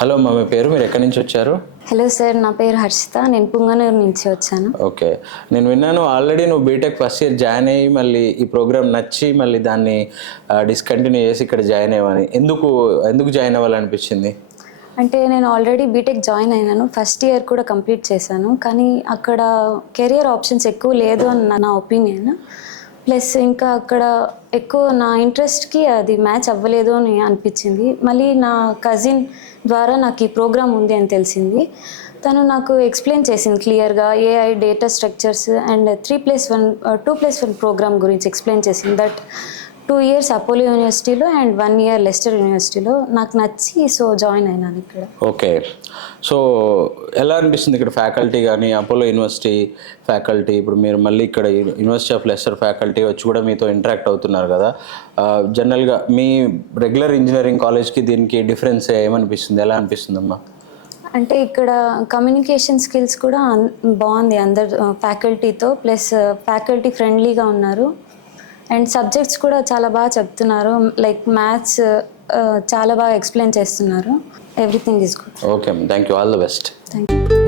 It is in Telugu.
హలో అమ్మ, మీ పేరు, మీరు ఎక్కడి నుంచి వచ్చారు? హలో సార్, నా పేరు హర్షిత, నేను పుంగనూరు నుంచి వచ్చాను. ఓకే, నేను విన్నాను ఆల్రెడీ నువ్వు బీటెక్ ఫస్ట్ ఇయర్ జాయిన్ అయ్యి మళ్ళీ ఈ ప్రోగ్రామ్ నచ్చి మళ్ళీ దాన్ని డిస్కంటిన్యూ చేసి ఇక్కడ జాయిన్ అయ్యమని. ఎందుకు జాయిన్ అవ్వాలనిపించింది? అంటే నేను ఆల్రెడీ బీటెక్ జాయిన్ అయినాను, ఫస్ట్ ఇయర్ కూడా కంప్లీట్ చేశాను. కానీ అక్కడ కెరియర్ ఆప్షన్స్ ఎక్కువ లేదు అని నా ఒపీనియన్. ప్లస్ ఇంకా అక్కడ ఎక్కువ నా ఇంట్రెస్ట్కి అది మ్యాచ్ అవ్వలేదు అని అనిపించింది. మళ్ళీ నా కజిన్ ద్వారా నాకు ఈ ప్రోగ్రామ్ ఉంది అని తెలిసింది. తను నాకు ఎక్స్ప్లెయిన్ చేసింది క్లియర్గా AI data structures and 3+1 2+1 program గురించి ఎక్స్ప్లెయిన్ చేసింది. దట్ 2 years అపోలో యూనివర్సిటీలో అండ్ 1 year లెస్టర్ యూనివర్సిటీలో నాకు నచ్చి జాయిన్ అయినాను ఇక్కడ. ఓకే, సో ఎలా అనిపిస్తుంది ఇక్కడ ఫ్యాకల్టీ కానీ, అపోలో యూనివర్సిటీ ఫ్యాకల్టీ, ఇప్పుడు మీరు మళ్ళీ ఇక్కడ యూనివర్సిటీ ఆఫ్ లెస్టర్ ఫ్యాకల్టీ వచ్చి కూడా మీతో ఇంటరాక్ట్ అవుతున్నారు కదా, జనరల్గా మీ రెగ్యులర్ ఇంజనీరింగ్ కాలేజ్కి దీనికి డిఫరెన్స్ ఏమనిపిస్తుంది, ఎలా అనిపిస్తుందమ్మా? అంటే ఇక్కడ కమ్యూనికేషన్ స్కిల్స్ కూడా బాగుంది అందరు ఫ్యాకల్టీతో. ప్లస్ ఫ్యాకల్టీ ఫ్రెండ్లీగా ఉన్నారు అండ్ సబ్జెక్ట్స్ కూడా చాలా బాగా చెప్తున్నారు. లైక్ మ్యాథ్స్ చాలా బాగా ఎక్స్ప్లెయిన్ చేస్తున్నారు. Everything is good. Okay, thank you, all the best. Thank you.